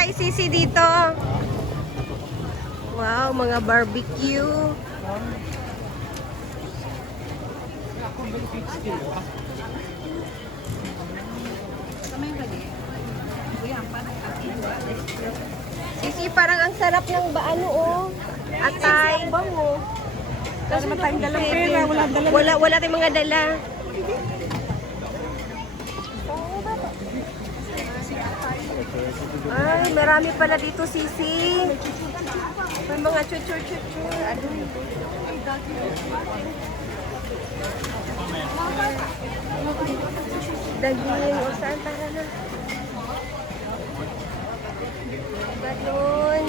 tayo sisi dito. Wow, mga barbecue. Sisi, parang ang sarap ng ano oh. Atay. Bango. Kasi matayong dalang pera, wala tayong mga dala. Ay, marami pala dito, Sisi. May mga chuchur-chuchur. Daging. O saan? Tara na. Ganon.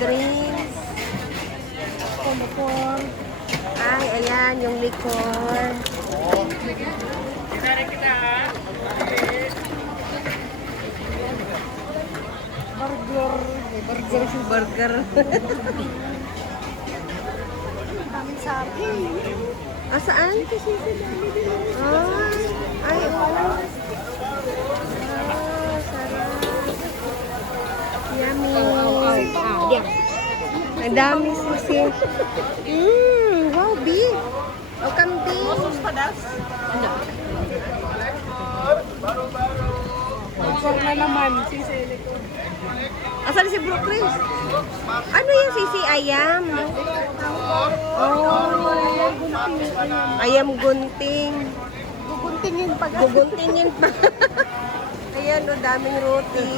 Drinks. Kumukon. Ay, ayan, yung likor. Burger. Ah, saan? Ay, oh. Sarap. Yummy. Ang dami, Sisi. Wow, big. O, kambing. Sarap na naman, Sisi. Asan si Bro Chris? Ano yung Sisi? Ayam? Oh. Ayam gunting. Guguntingin pa. Guguntingin pa. Ayan, o, daming roti.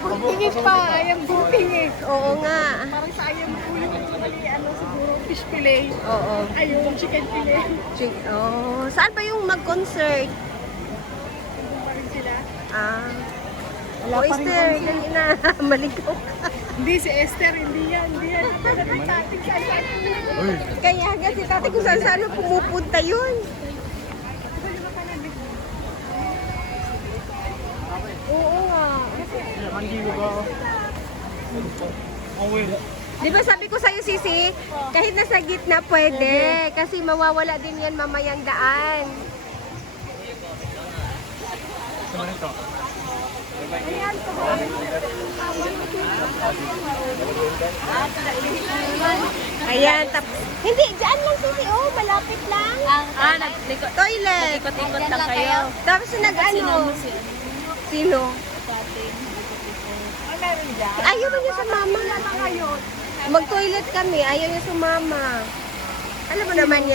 Guguntingin pa, ayang gunting eh. Oo nga. Parang sa ayang po yung ano siguro, fish fillet. Oo. Ayun, chicken fillet. Oh, saan ba yung mag-concert? Nandun pa rin sila. Ah. Wala O, pa rin Esther, concert. kanina. Maligaw ka. Hindi si Esther, hindi yan. Napala ng tating sa Kaya nga si tatay kung saan pumupunta yun. Oo nga. Di ba sabi ko sa'yo, Sisi, kahit nasa gitna pwede. Kasi mawawala din yan mamayang daan. Ayan, hindi, dyan lang, Sisi. Oh, malapit lang. Toilet. Ikot-ikot lang kayo. Tapos nag-ano? Sino? Ayaw ba niya sumama? Mag-toilet kami. Ayaw niya sumama. Alam mo naman niya.